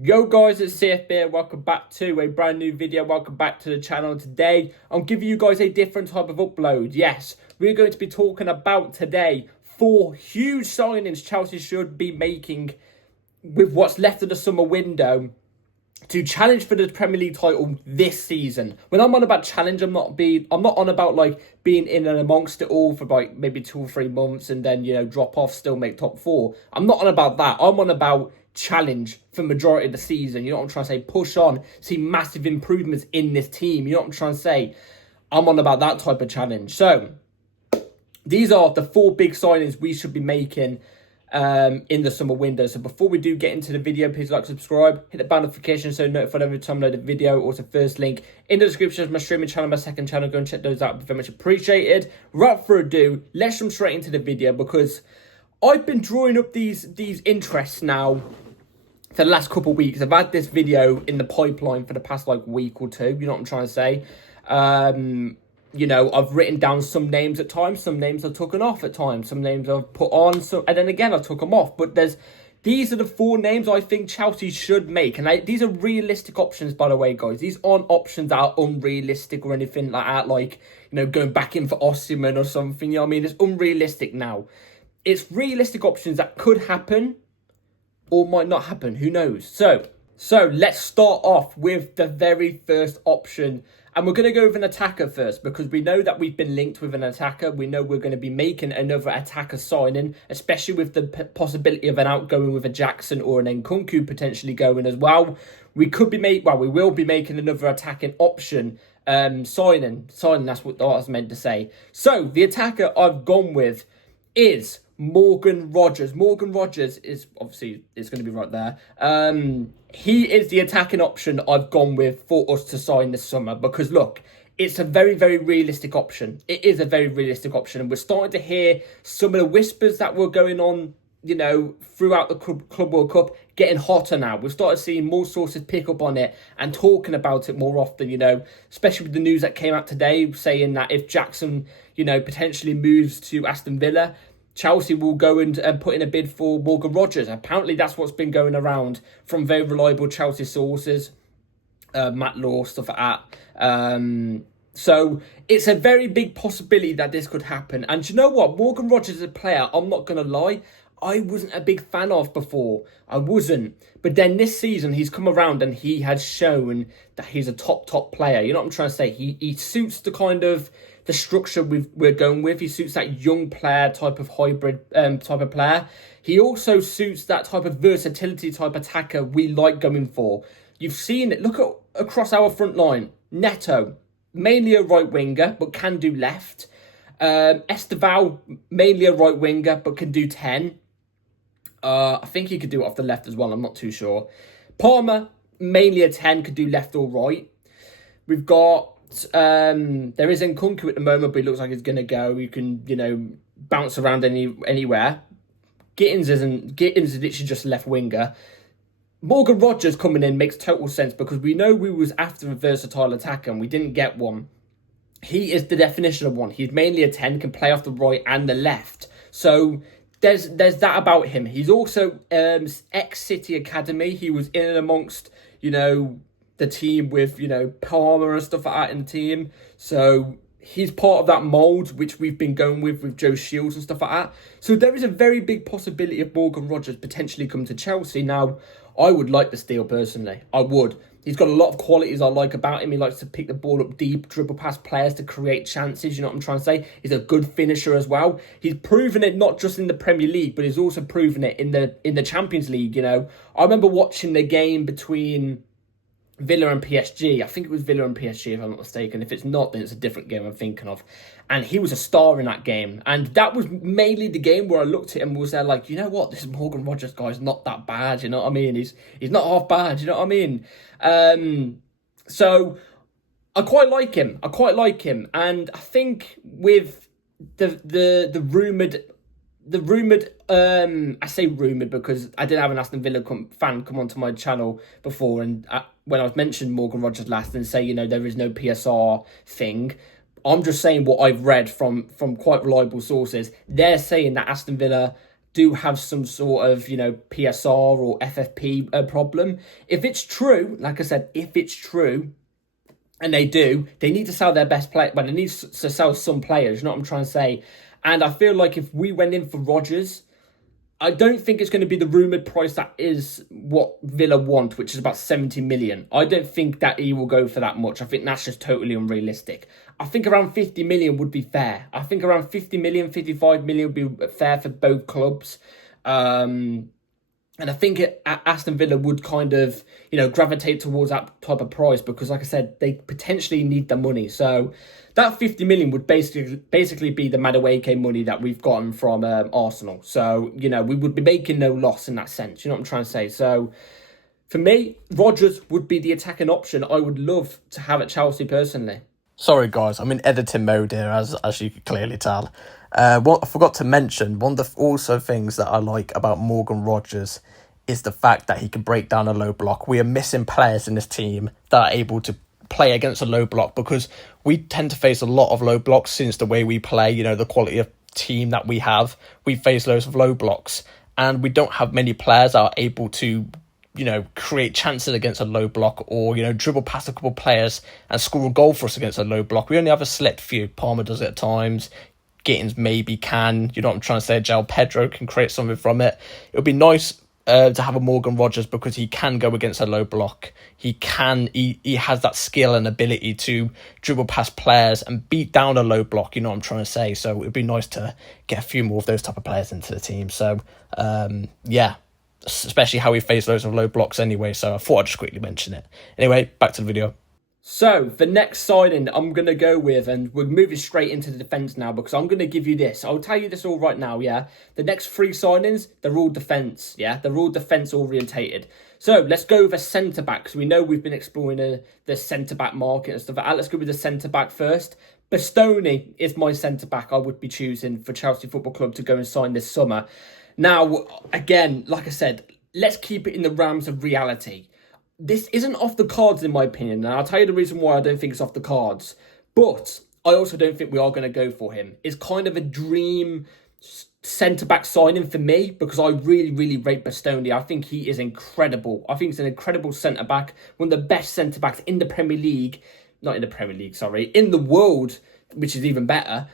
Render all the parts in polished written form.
Yo guys, it's CFB here. Welcome back to a brand new video. Welcome back to the channel. Today, I'm giving you guys a different type of upload. Yes, we're going to be talking about today 4 huge signings Chelsea should be making with what's left of the summer window to challenge for the Premier League title this season. When I'm on about challenge, I'm not on about like being in and amongst it all for like maybe 2 or 3 months and then, drop off, still make top 4. I'm not on about that. I'm on about challenge for majority of the season. You know what I'm trying to say? Push on, see massive improvements in this team. You know what I'm trying to say? I'm on about that type of challenge. So these are the 4 big signings we should be making in the summer window. So before we do get into the video, please like, subscribe, hit the bell notification so you're notified every time I load a video. Also, first link in the description is my streaming channel, my second channel. Go and check those out. It'd be very much appreciated. Without further ado, let's jump straight into the video because I've been drawing up these interests now for the last couple of weeks. I've had this video in the pipeline for the past week or 2. You know what I'm trying to say? I've written down some names at times, some names I've taken off at times, some names I've put on, and then again I took them off. But these are the 4 names I think Chelsea should make, and these are realistic options, by the way, guys. These aren't options that are unrealistic or anything like that, going back in for Osimhen or something. You know what I mean? It's unrealistic now. It's realistic options that could happen or might not happen. Who knows? So let's start off with the very first option. And we're going to go with an attacker first because we know that we've been linked with an attacker. We know we're going to be making another attacker signing, especially with the possibility of an outgoing with a Jackson or an Nkunku potentially going as well. We will be making another attacking option signing. That's what I was meant to say. So the attacker I've gone with is Morgan Rogers. Morgan Rogers is obviously, it's going to be right there. He is the attacking option I've gone with for us to sign this summer because look, it's a very, very realistic option. It is a very realistic option, and we're starting to hear some of the whispers that were going on, throughout the Club World Cup getting hotter now. We've started seeing more sources pick up on it and talking about it more often, especially with the news that came out today saying that if Jackson, potentially moves to Aston Villa, Chelsea will go and put in a bid for Morgan Rogers. Apparently, that's what's been going around from very reliable Chelsea sources, Matt Law, stuff like that. So it's a very big possibility that this could happen. And you know what? Morgan Rogers is a player, I'm not going to lie, I wasn't a big fan of before. I wasn't. But then this season, he's come around and he has shown that he's a top player. You know what I'm trying to say? He suits the kind of the structure we're going with. He suits that young player type of hybrid type of player. He also suits that type of versatility type attacker we like going for. You've seen it. Look at across our front line. Neto, mainly a right winger, but can do left. Esteval, mainly a right winger, but can do 10. I think he could do it off the left as well. I'm not too sure. Palmer, mainly a 10, could do left or right. We've got there is Nkunku at the moment, but it looks like he's going to go. You can, bounce around anywhere. Gittins is literally just a left winger. Morgan Rogers coming in makes total sense because we know we was after a versatile attacker and we didn't get one. He is the definition of one. He's mainly a 10, can play off the right and the left. So there's that about him. He's also ex-City Academy. He was in and amongst, the team with, Palmer and stuff like that in the team. So he's part of that mould, which we've been going with Joe Shields and stuff like that. So there is a very big possibility of Morgan Rogers potentially coming to Chelsea. Now, I would like this deal personally. I would. He's got a lot of qualities I like about him. He likes to pick the ball up deep, dribble past players to create chances. You know what I'm trying to say? He's a good finisher as well. He's proven it not just in the Premier League, but he's also proven it in the Champions League. I remember watching the game between Villa and PSG. I think it was Villa and PSG, if I'm not mistaken. If it's not, then it's a different game I'm thinking of. And he was a star in that game. And that was mainly the game where I looked at him and was there like, you know what? This Morgan Rogers guy's not that bad. You know what I mean? He's not half bad. You know what I mean? So I quite like him. And I think with the rumoured, I say rumoured because I did have an Aston Villa fan come onto my channel before, and when I was mentioned Morgan Rogers last and say, there is no PSR thing, I'm just saying what I've read from quite reliable sources. They're saying that Aston Villa do have some sort of, PSR or FFP problem. If it's true, like I said, if it's true, and they do, they need to sell their best player. But they need to sell some players, you know what I'm trying to say? And I feel like if we went in for Rodgers, I don't think it's going to be the rumoured price that is what Villa want, which is about 70 million. I don't think that he will go for that much. I think that's just totally unrealistic. I think around 50 million would be fair. I think around 50 million, 55 million would be fair for both clubs. And I think Aston Villa would kind of, gravitate towards that type of price because, like I said, they potentially need the money. So that 50 million would basically be the Madueke money that we've gotten from Arsenal. So, we would be making no loss in that sense. You know what I'm trying to say? So for me, Rodgers would be the attacking option I would love to have at Chelsea personally. Sorry, guys, I'm in editing mode here, as you can clearly tell. What I forgot to mention, one of the also things that I like about Morgan Rodgers is the fact that he can break down a low block. We are missing players in this team that are able to play against a low block because we tend to face a lot of low blocks since the way we play, the quality of team that we have. We face loads of low blocks and we don't have many players that are able to, create chances against a low block or, dribble past a couple of players and score a goal for us against a low block. We only have a select few. Palmer does it at times. Gittins maybe can. You know what I'm trying to say? João Pedro can create something from it. It would be nice to have a Morgan Rodgers because he can go against a low block. He has that skill and ability to dribble past players and beat down a low block, you know what I'm trying to say. So it would be nice to get a few more of those type of players into the team. So, especially how we face loads of low blocks anyway. So I thought I'd just quickly mention it. Anyway, back to the video. So, the next signing I'm going to go with, and we're moving straight into the defence now because I'm going to give you this. I'll tell you this all right now, yeah? The next three signings, they're all defence, yeah? They're all defence orientated. So, let's go with a centre-back because we know we've been exploring the centre-back market and stuff like that. Let's go with the centre-back first. Bastoni is my centre-back I would be choosing for Chelsea Football Club to go and sign this summer. Now, again, like I said, let's keep it in the realms of reality. This isn't off the cards, in my opinion, and I'll tell you the reason why I don't think it's off the cards. But I also don't think we are going to go for him. It's kind of a dream centre-back signing for me because I really, really rate Bastoni. I think he is incredible. I think he's an incredible centre-back, one of the best centre-backs in the Premier League. Not in the Premier League, sorry. In the world, which is even better.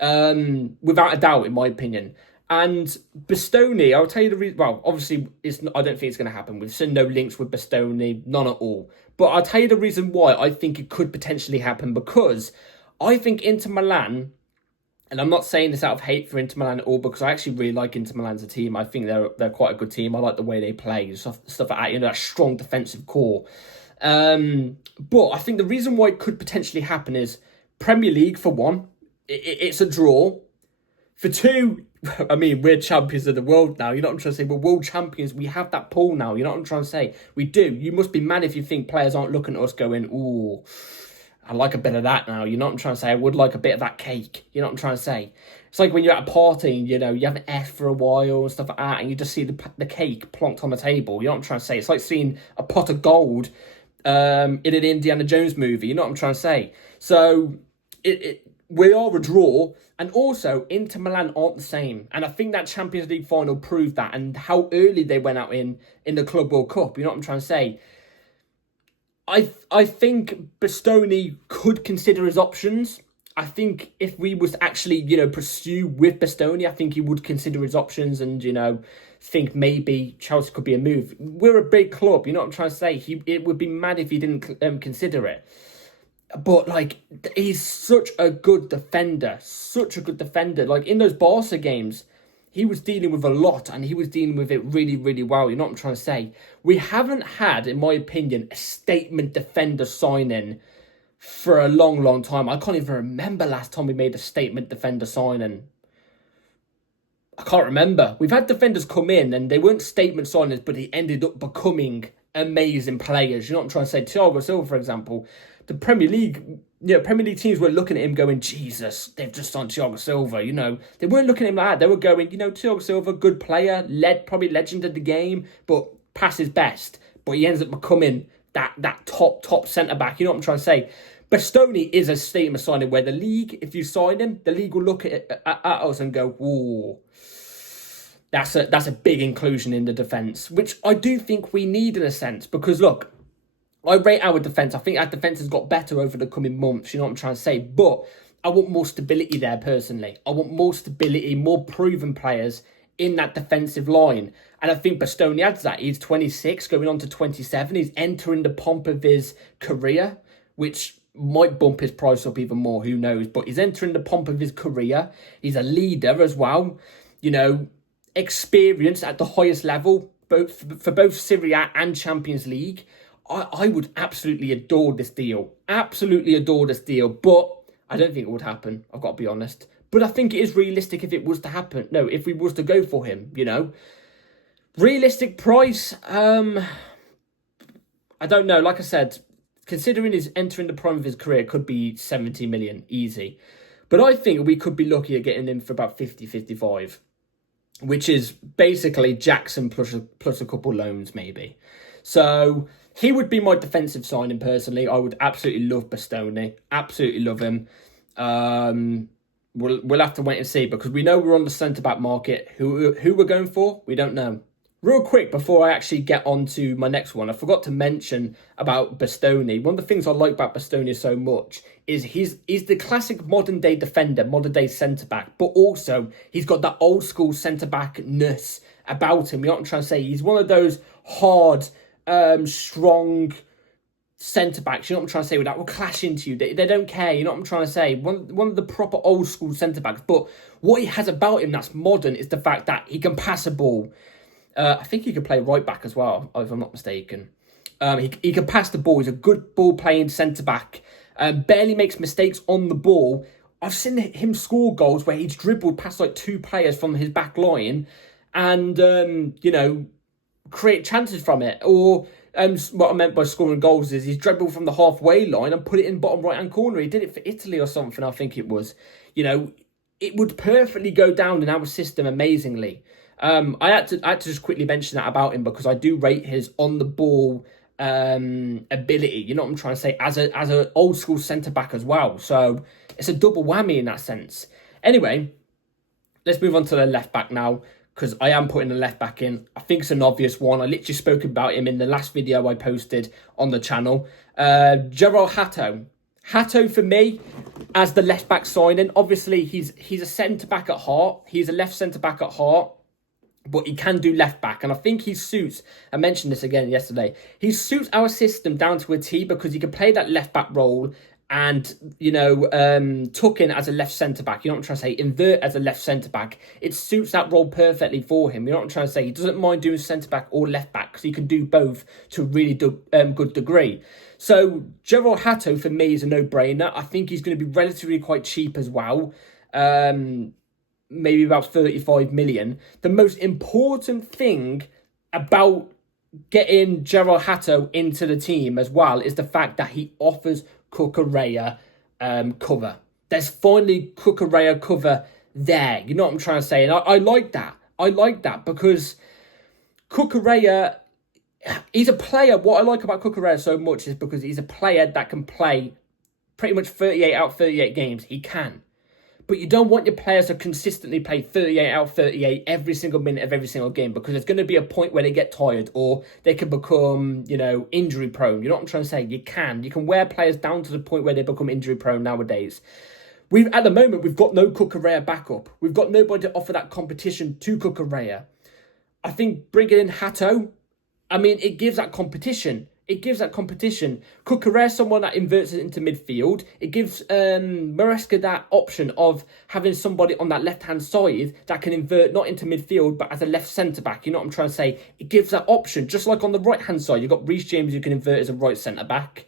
Without a doubt, in my opinion. And Bastoni, I'll tell you the reason. Well, obviously, I don't think it's going to happen. We've seen no links with Bastoni, none at all. But I'll tell you the reason why I think it could potentially happen because I think Inter Milan, and I'm not saying this out of hate for Inter Milan at all because I actually really like Inter Milan as a team. I think they're quite a good team. I like the way they play, stuff like that. That strong defensive core. But I think the reason why it could potentially happen is Premier League for one, it's a draw. For two, I mean, we're champions of the world now. You know what I'm trying to say? We're world champions. We have that pull now. You know what I'm trying to say? We do. You must be mad if you think players aren't looking at us going, ooh, I like a bit of that now. You know what I'm trying to say? I would like a bit of that cake. You know what I'm trying to say? It's like when you're at a party and, you haven't ate for a while and stuff like that, and you just see the cake plonked on the table. You know what I'm trying to say? It's like seeing a pot of gold in an Indiana Jones movie. You know what I'm trying to say? So, we are a draw. And also, Inter Milan aren't the same. And I think that Champions League final proved that. And how early they went out in the Club World Cup. You know what I'm trying to say? I think Bastoni could consider his options. I think if we was to actually, pursue with Bastoni, I think he would consider his options and, think maybe Chelsea could be a move. We're a big club. You know what I'm trying to say? It would be mad if he didn't consider it. But, he's such a good defender. Such a good defender. Like, in those Barca games, he was dealing with a lot, and he was dealing with it really, really well. You know what I'm trying to say? We haven't had, in my opinion, a statement defender signing for a long, long time. I can't even remember last time we made a statement defender signing. I can't remember. We've had defenders come in, and they weren't statement signings, but they ended up becoming amazing players. You know what I'm trying to say? Thiago Silva, for example. The Premier League teams were looking at him going, Jesus, they've just signed Thiago Silva, They weren't looking at him like that. They were going, Thiago Silva, good player, probably legend of the game, but past his best. But he ends up becoming that top centre-back. You know what I'm trying to say? Bastoni is a statement signing where the league, if you sign him, the league will look at us and go, whoa. That's a big inclusion in the defence, which I do think we need in a sense, because look, I rate our defence. I think our defence has got better over the coming months, you know what I'm trying to say? But I want more stability there personally. I want more stability, more proven players in that defensive line. And I think Bastoni adds that. He's 26, going on to 27. He's entering the pomp of his career, which might bump his price up even more, who knows? But he's entering the pomp of his career. He's a leader as well. You know, experience at the highest level, both for both Serie A and Champions League. I would absolutely adore this deal. Absolutely adore this deal. But I don't think it would happen. I've got to be honest. But I think it is realistic if it was to happen. No, if we was to go for him, you know. Realistic price, I don't know. Like I said, considering he's entering the prime of his career, could be 70 million, easy. But I think we could be lucky at getting him for about 50, 55. Which is basically Jackson plus a couple loans, maybe. So he would be my defensive signing personally. I would absolutely love Bastoni. Absolutely love him. We'll have to wait and see, because we know we're on the centre-back market. Who we're going for, we don't know. Real quick, before I actually get on to my next one, I forgot to mention about Bastoni. One of the things I like about Bastoni so much is he's the classic modern-day defender, modern-day centre-back, but also he's got that old-school centre-back-ness about him. You know what I'm trying to say? He's one of those hard, strong centre-backs, you know what I'm trying to say, that will clash into you. They don't care, you know what I'm trying to say. One of the proper old-school centre-backs. But what he has about him that's modern is the fact that he can pass a ball. I think he could play right back as well, if I'm not mistaken. He can pass the ball. He's a good ball-playing centre-back. Barely makes mistakes on the ball. I've seen him score goals where he's dribbled past like 2 players from his back line and, you know, create chances from it. Or what I meant by scoring goals is he's dribbled from the halfway line and put it in bottom right-hand corner. He did it for Italy or something, I think it was. You know, it would perfectly go down in our system amazingly. I had to just quickly mention that about him, because I do rate his on the ball ability. You know what I'm trying to say, as a old school centre back as well. So it's a double whammy in that sense. Anyway, let's move on to the left back now, because I am putting the left back in. I think it's an obvious one. I literally spoke about him in the last video I posted on the channel. Gerald Hato. Hato for me as the left back signing. Obviously, he's a centre back at heart. He's a left centre back at heart. But he can do left back, and I think he suits, I mentioned this again yesterday, he suits our system down to a T, because he can play that left back role and, you know, tuck in as a left centre back. You know what I'm trying to say? Invert as a left centre back. It suits that role perfectly for him. You know what I'm trying to say? He doesn't mind doing centre back or left back, because he can do both to a really good degree. So Gerald Hato for me is a no-brainer. I think he's going to be relatively quite cheap as well. Maybe about 35 million. The most important thing about getting Gerald Hato into the team as well is the fact that he offers Cucurella cover. There's finally Cucurella cover there. You know what I'm trying to say? And I like that. I like that, because Cucurella, he's a player. What I like about Cucurella so much is because he's a player that can play pretty much 38 out of 38 games. He can. But you don't want your players to consistently play 38 out of 38 every single minute of every single game, because there's going to be a point where they get tired or they can become, you know, injury prone. You know what I'm trying to say? You can wear players down to the point where they become injury prone nowadays. At the moment, we've got no Cucurella backup. We've got nobody to offer that competition to Cucurella. I think bringing in Hato, I mean, it gives that competition. Cucurella is someone that inverts it into midfield. It gives Maresca that option of having somebody on that left-hand side that can invert not into midfield, but as a left centre-back. You know what I'm trying to say? It gives that option. Just like on the right-hand side, you've got Reece James who can invert as a right centre-back.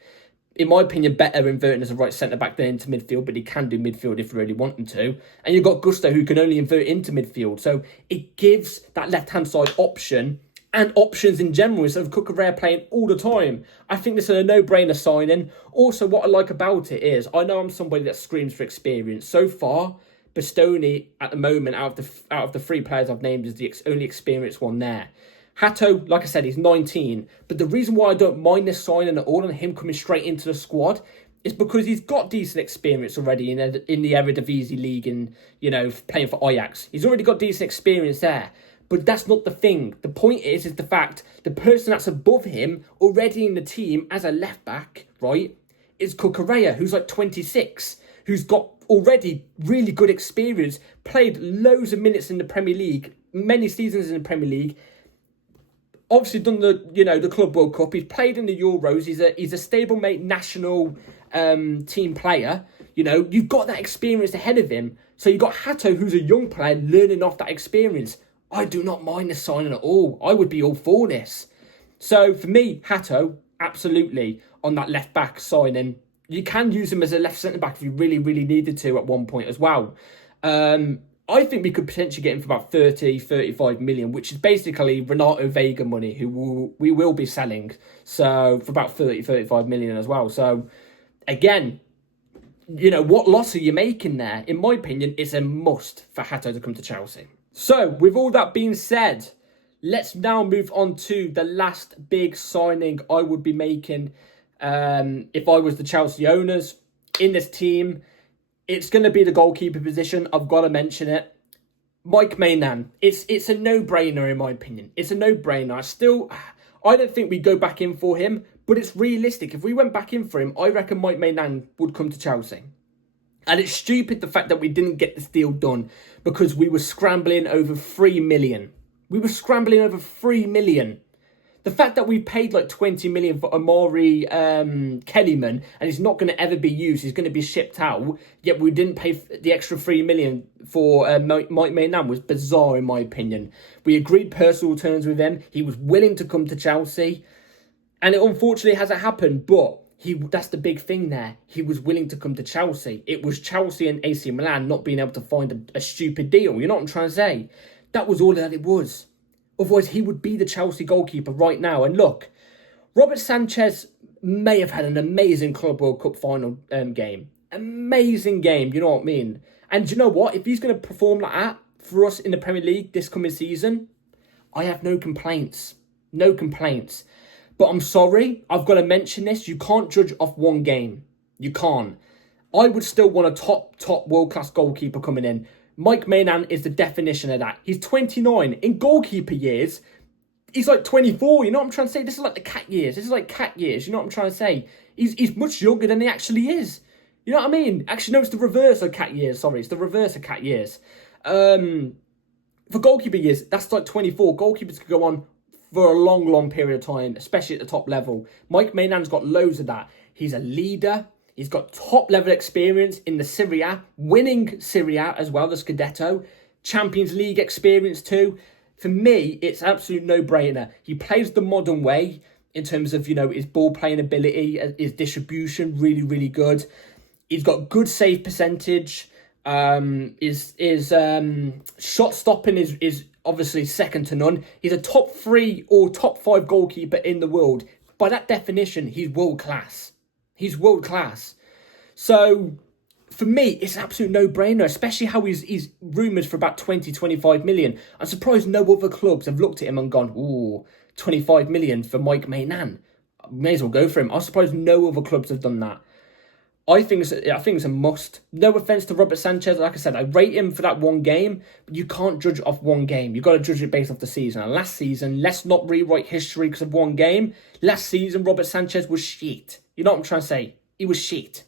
In my opinion, better inverting as a right centre-back than into midfield, but he can do midfield if you really want him to. And you've got Gusto who can only invert into midfield. So it gives that left-hand side option and options in general, instead of Cucurella playing all the time. I think this is a no-brainer signing. Also, what I like about it is, I know I'm somebody that screams for experience. So far, Bastoni, at the moment, out of the 3 players I've named, is the only experienced one there. Hato, like I said, he's 19. But the reason why I don't mind this signing at all and him coming straight into the squad is because he's got decent experience already in the Eredivisie League and, you know, playing for Ajax. He's already got decent experience there. But that's not the thing. The point is the fact the person that's above him already in the team as a left back, right, is Cucurella, who's like 26, who's got already really good experience, played loads of minutes in the Premier League, many seasons in the Premier League. Obviously done the Club World Cup. He's played in the Euros. He's a stablemate national team player. You've got that experience ahead of him. So you've got Hato, who's a young player, learning off that experience. I do not mind this signing at all. I would be all for this. So for me, Hato, absolutely on that left back signing. You can use him as a left centre back if you really, really needed to at one point as well. I think we could potentially get him for about 30, 35 million, which is basically Renato Vega money, we will be selling. So for about 30, 35 million as well. So again, what loss are you making there? In my opinion, it's a must for Hato to come to Chelsea. So with all that being said, let's now move on to the last big signing I would be making if I was the Chelsea owners in this team. It's going to be the goalkeeper position. I've got to mention it. Mike Maignan. It's a no-brainer in my opinion. It's a no-brainer. I don't think we go back in for him, but it's realistic. If we went back in for him, I reckon Mike Maignan would come to Chelsea. And it's stupid the fact that we didn't get this deal done because we were scrambling over 3 million. The fact that we paid like 20 million for Amari Kellyman and he's not going to ever be used, he's going to be shipped out, yet we didn't pay the extra 3 million for Mike Maignan was bizarre in my opinion. We agreed personal terms with him. He was willing to come to Chelsea. And it unfortunately hasn't happened, but that's the big thing there. He was willing to come to Chelsea. It was Chelsea and AC Milan not being able to find a stupid deal. You know what I'm trying to say? That was all that it was. Otherwise, he would be the Chelsea goalkeeper right now. And look, Robert Sanchez may have had an amazing Club World Cup final game. Amazing game, you know what I mean? And you know what? If he's going to perform like that for us in the Premier League this coming season, I have no complaints. No complaints. But I'm sorry, I've got to mention this. You can't judge off one game. You can't. I would still want a top world-class goalkeeper coming in. Mike Maignan is the definition of that. He's 29. In goalkeeper years, he's like 24. You know what I'm trying to say? This is like the cat years. This is like cat years. You know what I'm trying to say? He's much younger than he actually is. You know what I mean? Actually, no, it's the reverse of cat years. Sorry, it's the reverse of cat years. For goalkeeper years, that's like 24. Goalkeepers could go on for a long, long period of time, especially at the top level. Mike Maynard's got loads of that. He's a leader. He's got top-level experience in the Serie A, winning Serie A as well, the Scudetto. Champions League experience too. For me, it's absolute no-brainer. He plays the modern way in terms of, his ball-playing ability, his distribution, really, really good. He's got good save percentage. His shot-stopping is obviously second to none. He's a top 3 or top 5 goalkeeper in the world. By that definition, he's world-class. He's world-class. So, for me, it's an absolute no-brainer, especially how he's rumoured for about 20, 25 million. I'm surprised no other clubs have looked at him and gone, ooh, 25 million for Mike Maignan. May as well go for him. I'm surprised no other clubs have done that. I think it's a must. No offence to Robert Sanchez. Like I said, I rate him for that one game, but you can't judge off one game. You've got to judge it based off the season. And last season, let's not rewrite history because of one game. Last season, Robert Sanchez was shit. You know what I'm trying to say? He was shit.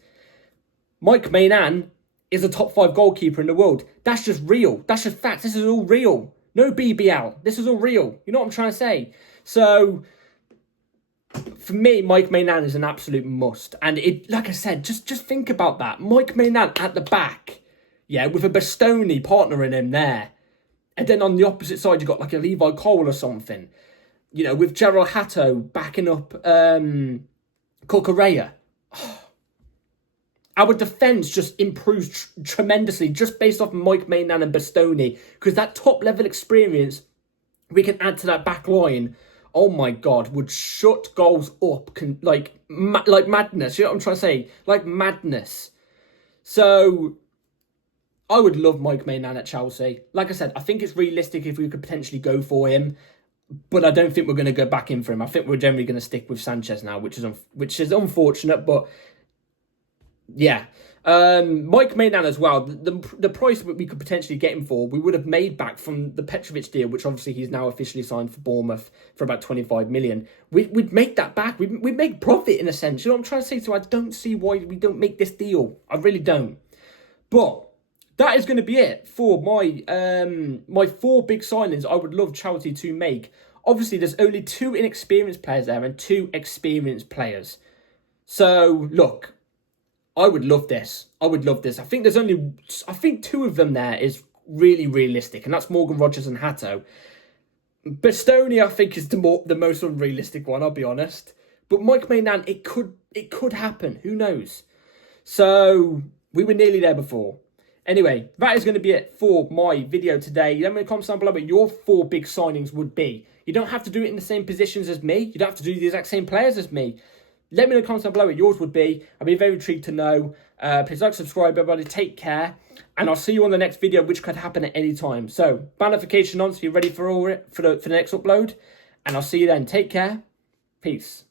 Mike Maignan is a top 5 goalkeeper in the world. That's just real. That's just facts. This is all real. No BBL. This is all real. You know what I'm trying to say? So, for me, Mike Maignan is an absolute must. And like I said, just think about that. Mike Maignan at the back, with a Bastoni partnering him there. And then on the opposite side, you've got like a Levi Cole or something. With Gerald Hato backing up Cucurella. Our defence just improves tremendously just based off Mike Maignan and Bastoni. Because that top-level experience we can add to that back line, oh my God, would shut goals up like madness. You know what I'm trying to say? Like madness. So, I would love Mike Maignan at Chelsea. Like I said, I think it's realistic if we could potentially go for him. But I don't think we're going to go back in for him. I think we're generally going to stick with Sanchez now, which is unfortunate. But Yeah. Mike Maignan as well. The price that we could potentially get him for, we would have made back from the Petrovic deal, which obviously he's now officially signed for Bournemouth for about 25 million. We'd make that back. We'd make profit in a sense. You know what I'm trying to say? So I don't see why we don't make this deal. I really don't. But that is going to be it for my my 4 big signings I would love Chelsea to make. Obviously, there's only 2 inexperienced players there and 2 experienced players. So, look, I would love this. I would love this. I think 2 of them there is really realistic, and that's Morgan Rogers and Hato. Bastoni, I think, is the most unrealistic one, I'll be honest. But Mike Maignan, it could happen. Who knows? So, we were nearly there before. Anyway, that is going to be it for my video today. Let me know in the comments down below what your 4 big signings would be. You don't have to do it in the same positions as me. You don't have to do the exact same players as me. Let me know in the comments down below what yours would be. I'd be very intrigued to know. Please like, subscribe, everybody. Take care. And I'll see you on the next video, which could happen at any time. So, bell notification on so you're ready for the next upload. And I'll see you then. Take care. Peace.